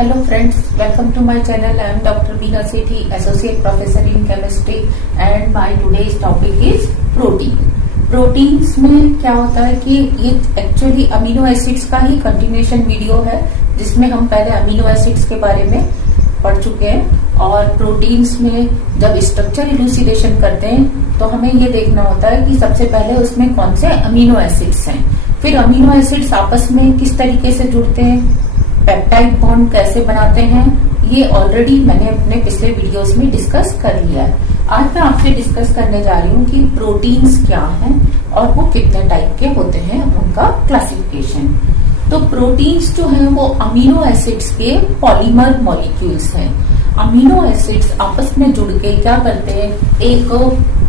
Hello friends, welcome to my channel. I am Dr. Beena Sethi, Associate Professor in Chemistry and my today's topic is protein. Proteins में क्या होता है कि ये actually amino acids का ही continuation video है जिसमें हम पहले अमीनो एसिड्स के बारे में पढ़ चुके हैं और प्रोटीन्स में जब स्ट्रक्चर इलूसिडेशन करते हैं तो हमें ये देखना होता है कि सबसे पहले उसमें कौन से अमीनो एसिड्स हैं, फिर अमीनो एसिड्स आपस में किस तरीके से जुड़ते हैं, पेप्टाइड बॉन्ड कैसे बनाते हैं, ये ऑलरेडी मैंने अपने पिछले वीडियोस में डिस्कस कर लिया है। आज मैं आपसे डिस्कस करने जा रही हूँ कि प्रोटीन्स क्या हैं और वो कितने टाइप के होते हैं, उनका क्लासिफिकेशन। तो प्रोटीन्स जो हैं वो अमीनो एसिड्स के पॉलीमर मॉलिक्यूल्स हैं। अमीनो एसिड्स आपस में जुड़ के क्या करते हैं, एक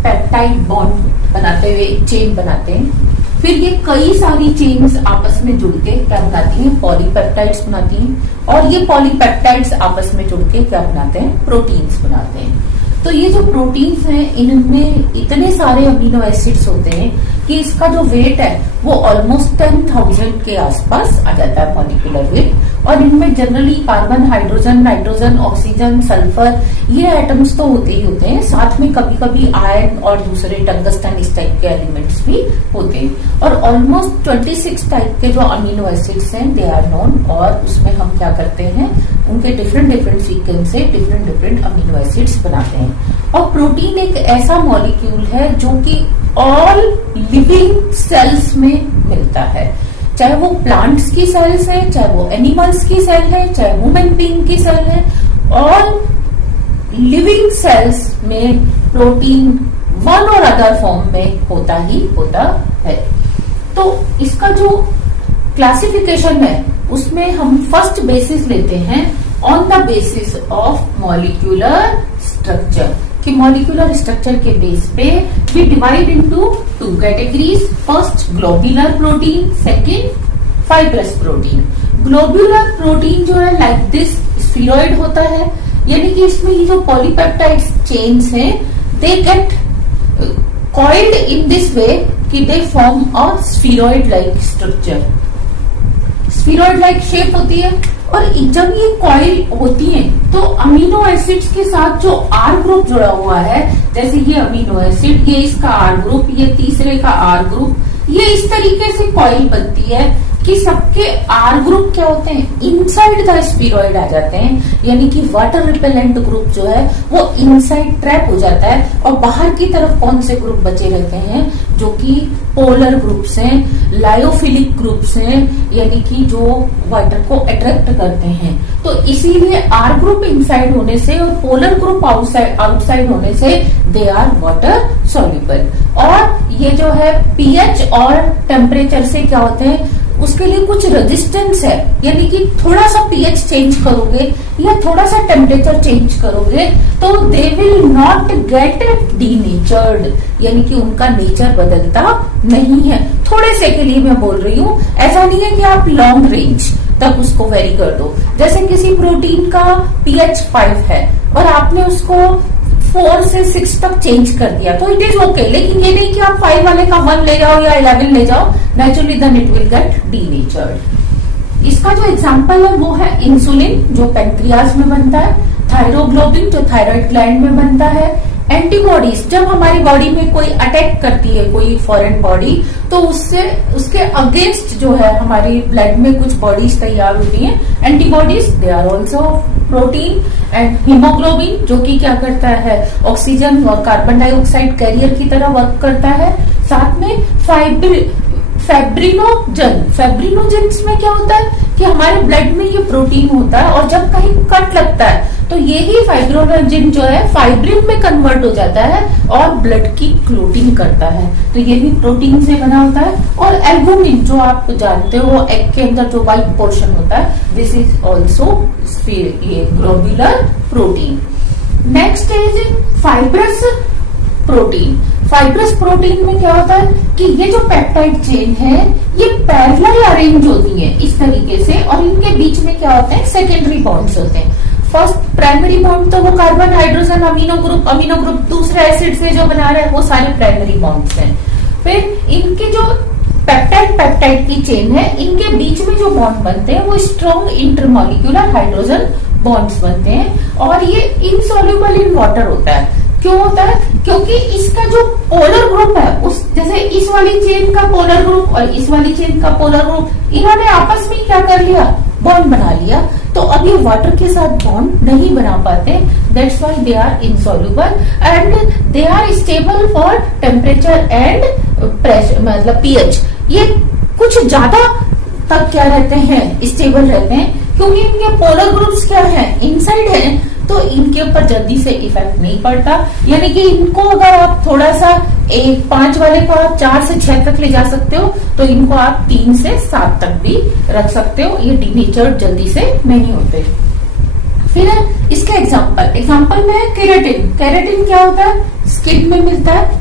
पेप्टाइड बॉन्ड बनाते हुए एक चेन बनाते हैं। फिर ये कई सारी चेन्स आपस में जुड़ के क्या बनाती हैं, पॉलीपेप्टाइड्स बनाती हैं और ये पॉलीपेप्टाइड्स आपस में जुड़ के क्या बनाते हैं, प्रोटीन्स बनाते हैं। तो ये जो प्रोटीन्स हैं इनमें इतने सारे अमीनो एसिड्स होते हैं कि इसका जो वेट है वो ऑलमोस्ट 10,000 के आसपास आ जाता है मॉलिक्यूलर वेट। और इनमें generally carbon, hydrogen, nitrogen, oxygen, sulphur ये एटम्स तो होते ही होते हैं, साथ में कभी कभी आयरन और दूसरे टंगस्टन इस टाइप के एलिमेंट्स भी होते हैं। और ऑलमोस्ट 26 टाइप के जो अमीनो एसिड्स हैं दे आर नोन, और उसमें हम क्या करते हैं, उनके डिफरेंट सीक्वेंस से डिफरेंट अमीनो एसिड्स बनाते हैं। और प्रोटीन एक ऐसा मॉलिक्यूल है जो कि ऑल लिविंग सेल्स में मिलता है, चाहे वो प्लांट्स की सेल्स है, चाहे वो एनिमल्स की सेल है, चाहे ह्यूमन बीइंग की सेल है, ऑल लिविंग सेल्स में प्रोटीन वन और अदर फॉर्म में होता ही होता है। तो इसका जो क्लासिफिकेशन है उसमें हम फर्स्ट बेसिस लेते हैं on the basis of molecular structure, कि मॉलिक्यूलर स्ट्रक्चर के बेस पे we divide into two categories. First globular protein, second fibrous protein. Globular protein जो है लाइक दिस स्फीरॉइड होता है, यानी कि इसमें ये जो पॉलीपेप्टाइड चेन्स हैं they get coiled in this way कि they form a spheroid like structure. Spheroid like shape होती है और जब ये कॉइल होती है तो अमीनो एसिड्स के साथ जो आर ग्रुप जुड़ा हुआ है, जैसे ये अमीनो एसिड, ये इसका आर ग्रुप, ये तीसरे का आर ग्रुप, ये इस तरीके से कॉइल बनती है कि सबके आर ग्रुप क्या होते हैं, इनसाइड द स्फीरॉइड आ जाते हैं, यानी कि वाटर रिपेलेंट ग्रुप जो है वो इनसाइड ट्रैप हो जाता है और बाहर की तरफ कौन से ग्रुप बचे रहते हैं, जो कि पोलर ग्रुप्स हैं, लायोफिलिक ग्रुप्स हैं, यानी कि जो वाटर को अट्रैक्ट करते हैं। तो इसीलिए आर ग्रुप इनसाइड होने से और पोलर ग्रुप आउटसाइड होने से दे आर वाटर सॉल्युबल। और ये जो है पीएच और टेम्परेचर से क्या होते हैं, उसके लिए कुछ रेजिस्टेंस है, यानी कि थोड़ा सा पीएच चेंज करोगे या थोड़ा सा टेम्परेचर चेंज करोगे तो they will not gate denatured, यानी कि उनका नेचर बदलता नहीं है। थोड़े से के लिए मैं बोल रही हूँ, ऐसा नहीं है कि आप लॉन्ग रेंज तक उसको वेरी कर दो। जैसे किसी प्रोटीन का पीएच 5 है और आपने उसको 4 से 6 तक चेंज कर दिया तो इट इज ओके, लेकिन ये नहीं कि आप 5 वाले का 1 ले जाओ या 11 ले जाओ, naturally then it will get denatured. इसका जो एग्जांपल है वो है इंसुलिन जो पैंक्रियाज में बनता है, थायरोग्लोबिन जो थायराइड ग्लैंड में बनता है, एंटीबॉडीज जब हमारी बॉडी में कोई अटैक करती है कोई फॉरेन बॉडी तो उससे उसके अगेंस्ट जो है हमारी ब्लड में कुछ बॉडीज तैयार होती हैं, antibodies, they are also protein. And haemoglobin जो कि क्या करता है, ऑक्सीजन और कार्बन डाइऑक्साइड कैरियर की तरह वर्क करता है। साथ में फैब्रिनोजेंस में क्या होता है कि हमारे ब्लड में ये प्रोटीन होता है और जब कहीं कट लगता है तो यही फाइब्रिनोजेन जो है फाइब्रिन में कन्वर्ट हो जाता है और ब्लड की क्लोटिंग करता है, तो ये भी प्रोटीन से बना होता है। और एल्बुमिन जो आप जानते हो एग के अंदर जो व्हाइट पोर्शन होता है, दिस इज ऑल्सो ये globular protein. Next is fibrous protein. Fibrous protein में क्या होता है कि ये जो पेप्टाइड चेन है ये पैरेलल अरेंज होती है इस तरीके से और इनके बीच में क्या होते हैं, सेकेंडरी बॉन्ड्स होते हैं। फर्स्ट प्राइमरी बॉन्ड तो वो कार्बन, हाइड्रोजन, अमीनो ग्रुप दूसरे एसिड से जो बना रहे हैं वो सारे प्राइमरी बॉन्ड्स हैं। फिर इनके जो पेप्टाइड पेप्टाइड की चेन है, इनके बीच में जो बॉन्ड बनते हैं वो स्ट्रॉन्ग इंटरमॉलिक्यूलर हाइड्रोजन बॉन्ड्स बनते हैं और ये इनसॉल्युबल इन वाटर होता है। क्यों होता है? क्योंकि इसका जो पोलर ग्रुप है, उस जैसे इस वाली चेन का पोलर ग्रुप और इस वाली चेन का पोलर ग्रुप, इन्होंने आपस में क्या कर लिया? बॉन्ड बना लिया। तो अब ये वाटर के साथ बॉन्ड नहीं बना पाते, that's why they are insoluble and they are stable for temperature and pressure, मतलब पीएच। ये कुछ ज्यादा तक क्या रहते हैं? स्टेबल रहते हैं, क्योंकि इनके पोलर ग्रुप्स क्या है? इनसाइड है, तो इनके ऊपर जल्दी से इफेक्ट नहीं पड़ता। यानी कि इनको अगर आप थोड़ा सा 5 वाले को आप 4 से 6 तक ले जा सकते हो, तो इनको आप 3 से 7 तक भी रख सकते हो। ये डीनेचर्ड जल्दी से नहीं होते। फिर इसका एग्जाम्पल में है केराटिन। केराटिन क्या होता है? स्किन में मिलता है,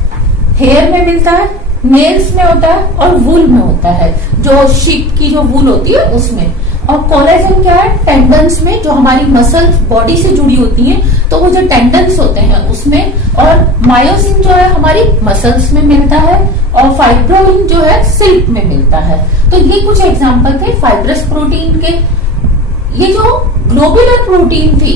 हेयर में मिलता है, नेल्स में होता है और वूल में होता है, जो शीप की जो वूल होती है उसमें। और कोलेजन क्या है? टेंडन्स में, जो हमारी मसल्स बॉडी से जुड़ी होती हैं, तो वो जो टेंडन्स होते हैं उसमें। और मायोसिन जो है हमारी मसल्स में मिलता है और फाइब्रोइन जो है सिल्क में मिलता है। तो ये कुछ एग्जांपल थे फाइब्रस प्रोटीन के। ये जो ग्लोबुलर प्रोटीन थी,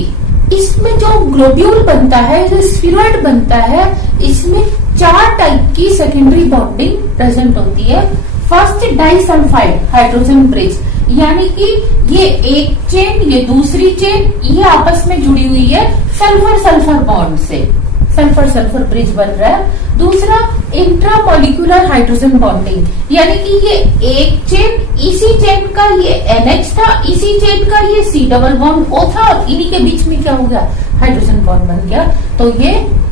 इसमें जो ग्लोब्यूल बनता है, जो स्फीरॉइड बनता है, इसमें 4 टाइप की सेकेंडरी बॉन्डिंग प्रेजेंट होती है। फर्स्ट, डाइसल्फाइड हाइड्रोजन ब्रिज, यानी कि ये एक चेन, ये दूसरी चेन, ये आपस में जुड़ी हुई है सल्फर सल्फर बॉन्ड से, सल्फर सल्फर ब्रिज बन रहा है। दूसरा, इंट्रामॉलिक्यूलर हाइड्रोजन बॉन्डिंग, यानी कि ये एक चेन, इसी चेन का ये NH था, इसी चेन का ये C डबल बॉन्ड O था और इन्हीं के बीच में क्या हो गया? हाइड्रोजन बॉन्ड बन गया। तो ये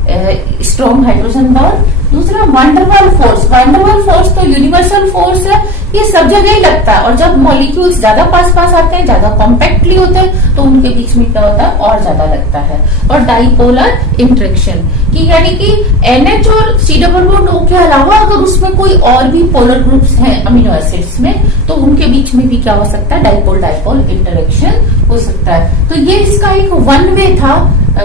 स्ट्रॉन्ग हाइड्रोजन बॉन्ड। दूसरा, वंडरवाल फोर्स। वंडरवाल फोर्स तो यूनिवर्सल फोर्स है, ये सब जगह ही लगता है और जब मॉलिक्यूल्स ज्यादा पास पास आते हैं, ज्यादा कॉम्पैक्टली होते हैं, तो उनके बीच में क्या होता है? और ज्यादा लगता है। और डाइपोलर इंटरेक्शन की, यानी कि NH और C डबल बॉन्ड O के अलावा अगर उसमें कोई और भी पोलर ग्रुप्स हैं अमीनो एसिड्स में, तो उनके बीच में भी क्या हो सकता है? डाइपोल डाइपोल इंटरेक्शन हो सकता है। तो ये इसका एक वन वे था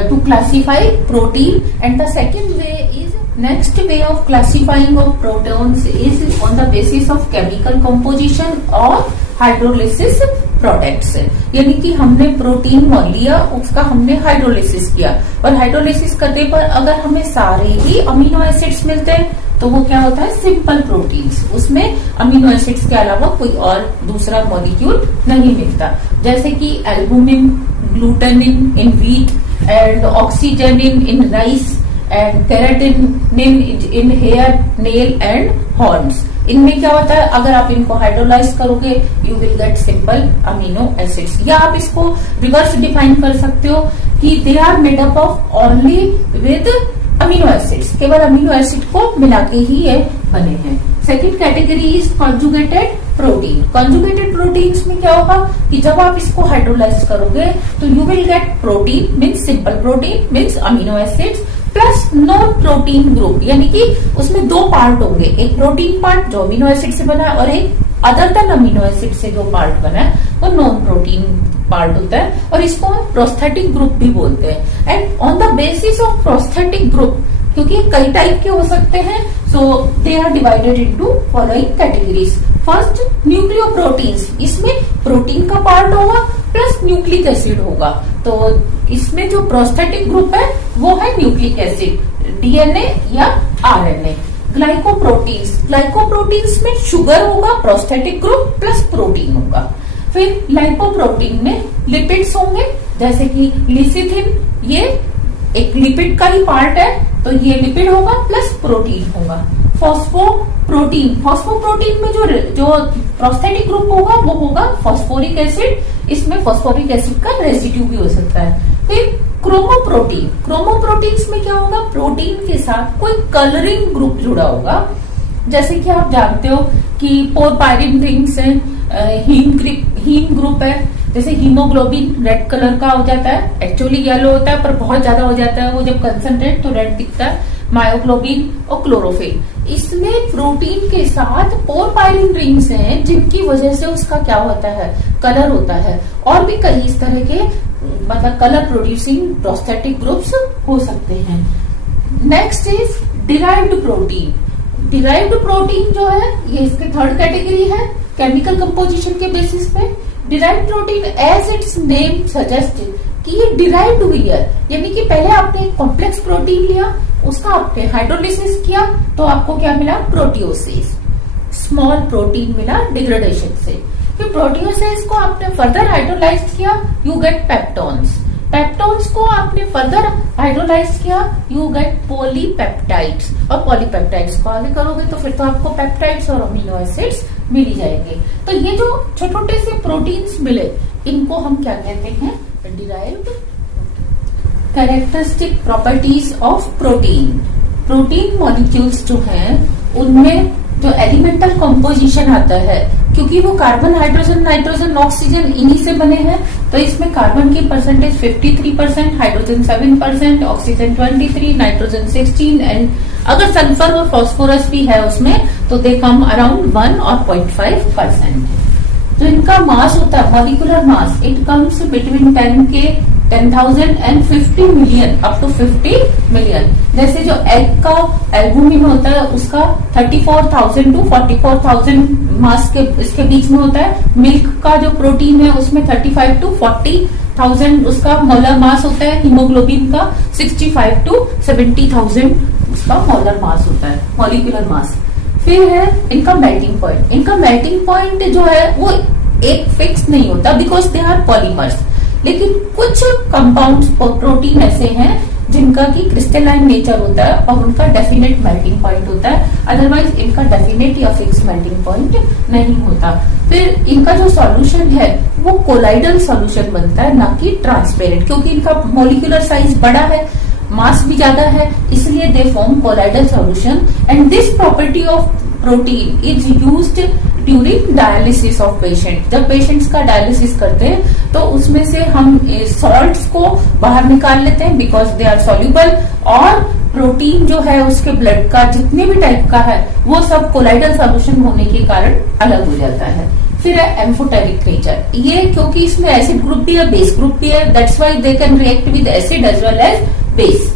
to classify protein, and the second way is, next way of classifying of protons is on the basis of chemical composition or hydrolysis products। यानी कि हमने प्रोटीन लिया, उसका हमने हाइड्रोलिसिस किया और हाइड्रोलिसिस करने पर अगर हमें सारे ही अमीनो एसिड्स मिलते हैं, तो वो क्या होता है? Simple proteins. उसमें अमीनो एसिड्स के अलावा कोई और दूसरा मॉलिक्यूल नहीं मिलता, जैसे कि albumin, glutenin in wheat and oxygenin in rice and keratin in hair, nail and horns। इनमें क्या होता है? अगर आप इनको हाइड्रोलाइज करोगे, you will get simple amino acids. या आप इसको रिवर्स डिफाइन कर सकते हो कि they are made up of only with amino acids, केवल अमीनो एसिड को मिला के ही ये बने हैं। Second category is conjugated protein. Conjugated proteins में क्या होगा कि जब आप इसको हाइड्रोलाइज करोगे, तो you will gate protein means simple protein means amino acids plus non protein group, यानी कि उसमें 2 पार्ट होंगे, एक प्रोटीन पार्ट जो अमीनो एसिड से बना है और एक अदर देन अमीनो एसिड से जो पार्ट बना है वो नॉन प्रोटीन पार्ट होता है, और इसको हम प्रोस्थेटिक ग्रुप भी बोलते हैं। And on the basis of prosthetic group, क्योंकि कई टाइप के हो सकते हैं, so they are divided into following categories. First, nucleoproteins, इसमें प्रोटीन का पार्ट होगा प्लस न्यूक्लिक एसिड होगा। तो इसमें जो प्रोस्थेटिक ग्रुप है वो है न्यूक्लिक एसिड, DNA या RNA। ग्लाइकोप्रोटीन्स, ग्लाइकोप्रोटीन्स में शुगर होगा, प्रोस्थेटिक ग्रुप प्लस प्रोटीन होगा। फिर लाइपोप्रोटीन में लिपिड्स होंगे, जैसे कि लिसिथिन, ये एक लिपिड का ही पार्ट है, तो ये लिपिड होगा प्लस प्रोटीन होगा। फॉस्फोप्रोटीन, फॉस्फोप्रोटीन में जो प्रोस्थेटिक ग्रुप होगा वो होगा फॉस्फोरिक एसिड, इसमें फॉस्फोरिक एसिड का रेसिड्यू भी हो सकता है। फिर क्रोमोप्रोटीन, क्रोमोप्रोटीन्स में क्या होगा? प्रोटीन के साथ कोई कलरिंग ग्रुप जुड़ा होगा, जैसे कि आप जानते हो कि पोरपायरिन रिंग्स है, हीम ग्रुप है, जैसे हीमोग्लोबिन रेड कलर का हो जाता है, एक्चुअली येलो होता है पर बहुत ज्यादा हो जाता है वो जब कंसंट्रेट, तो रेड दिखता है। मायोग्लोबिन और क्लोरोफिल, इसमें प्रोटीन के साथ पोरपायरिन रिंग्स हैं, जिनकी वजह से उसका क्या होता है? कलर होता है। और भी कई इस तरह के मतलब कलर प्रोड्यूसिंग प्रोस्थेटिक ग्रुप्स हो सकते हैं। Next is derived protein. Derived protein जो है ये इसके थर्ड कैटेगरी है केमिकल कंपोजिशन के बेसिस पे। Derived protein as it's name suggest कि ये डिराइव्ड हुई है, यानी कि पहले आपने एक कॉम्प्लेक्स प्रोटीन लिया, उसका आपने हाइड्रोलिसिस किया तो आपको क्या मिला, प्रोटियोसिस, स्मॉल प्रोटीन मिला डिग्रेडेशन से। फिर प्रोटियोसिस को आपने फर्दर हाइड्रोलाइज किया, यू गेट पेप्टोन्स। पेप्टोन्स को आपने फर्दर हाइड्रोलाइज किया, यू गेट पॉलीपेप्टाइड्स। और पॉलीपेप्टाइड्स को आगे करोगे तो फिर तो आपको पेप्टाइड्स और अमीनो एसिड्स मिल ही जाएंगे। तो ये जो छोटे छोटे से प्रोटीन्स मिले इनको हम क्या कहते हैं, derived. Characteristic properties of protein. Protein molecules जो हैं उनमें जो एलिमेंटल कंपोजिशन आता है, क्योंकि वो कार्बन हाइड्रोजन नाइट्रोजन ऑक्सीजन इन्हीं से बने हैं, तो इसमें कार्बन की percentage 53%, hydrogen 7%, oxygen 23%, nitrogen 16 and अगर सल्फर और फास्फोरस भी है उसमें तो दे कम अराउंड 1 और 0.5%। जो इनका मास होता है, molecular mass, it comes between 10,000 and 50 million up to 50 million. जैसे जो एग का एल्बुमिन होता है उसका 34,000 टू 44,000 मास के इसके बीच में होता है। मिल्क का जो प्रोटीन है उसमें 35 टू 40,000 उसका मोलर मास होता है। हीमोग्लोबिन का 65 टू 70,000 उसका मोलर मास होता है, मॉलिक्यूलर मास। फिर है इनका मेल्टिंग पॉइंट। इनका मेल्टिंग पॉइंट जो है वो एक फिक्स नहीं होता बिकॉज दे आर पॉलीमर्स, लेकिन कुछ कंपाउंड्स प्रोटीन ऐसे हैं जिनका की क्रिस्टलाइन नेचर होता है और उनका डेफिनेट मेल्टिंग पॉइंट होता है, अदरवाइज इनका डेफिनेट या फिक्स मेल्टिंग पॉइंट नहीं होता। फिर इनका जो सॉल्यूशन है वो कोलाइडल सॉल्यूशन बनता है, ना कि ट्रांसपेरेंट, क्योंकि इनका मॉलिक्यूलर साइज बड़ा है, मास भी ज्यादा है, इसलिए they form colloidal solution. And this property of protein is used during dialysis of patient. जब पेशेंट्स का डायलिसिस करते हैं तो उसमें से हम सॉल्ट्स को बाहर निकाल लेते हैं बिकॉज दे आर सॉल्यूबल, और प्रोटीन जो है उसके ब्लड का जितने भी टाइप का है वो सब कोलाइडल सॉल्यूशन होने के कारण अलग हो जाता है। फिर है एम्फोटेरिक नेचर, ये क्योंकि इसमें एसिड ग्रुप भी है, बेस ग्रुप भी है, that's why they can react with acid as well as base.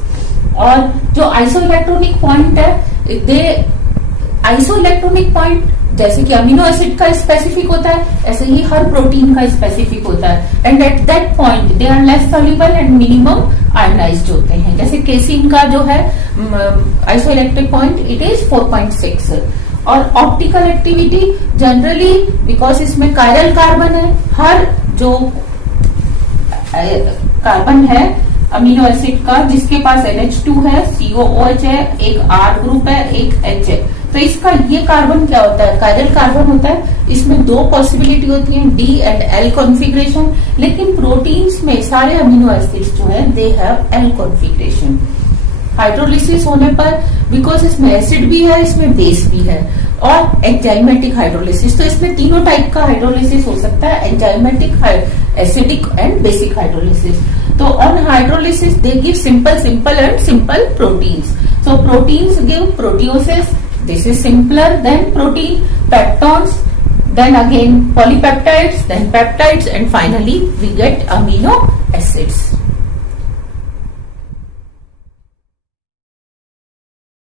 और जो आइसोइलेक्ट्रॉनिक पॉइंट है, दे आइसोइलेक्ट्रॉनिक पॉइंट जैसे कि अमीनो एसिड का स्पेसिफिक होता है, ऐसे ही हर प्रोटीन का स्पेसिफिक होता है। And at that point they are less soluble and minimum ionised होते हैं। जैसे केसिन का जो है आइसोइलेक्ट्रिक पॉइंट इट इज 4.6। और ऑप्टिकल एक्टिविटी जनरली बिकॉज इसमें कायरल कार्बन है, हर जो कार्बन है अमीनो एसिड का जिसके पास NH2 है, COOH है, एक R ग्रुप है, एक H है, तो इसका ये कार्बन क्या होता है, कायरल कार्बन होता है। इसमें दो पॉसिबिलिटी होती है, D एंड L कॉन्फ़िगरेशन, लेकिन प्रोटीन्स में सारे अमीनो एसिड्स जो है they have L configuration. Hydrolysis होने पर बिकॉज इसमें एसिड भी है, इसमें बेस भी है, और एंजाइमेटिक हाइड्रोलिसिस, तो इसमें तीनों टाइप का हाइड्रोलिसिस हो सकता है, enzymatic, acidic and basic hydrolysis. तो on hydrolysis they give simple and simple proteins. So proteins give proteoses. This is simpler than protein. Peptones, then again polypeptides, then peptides, and finally we get amino acids.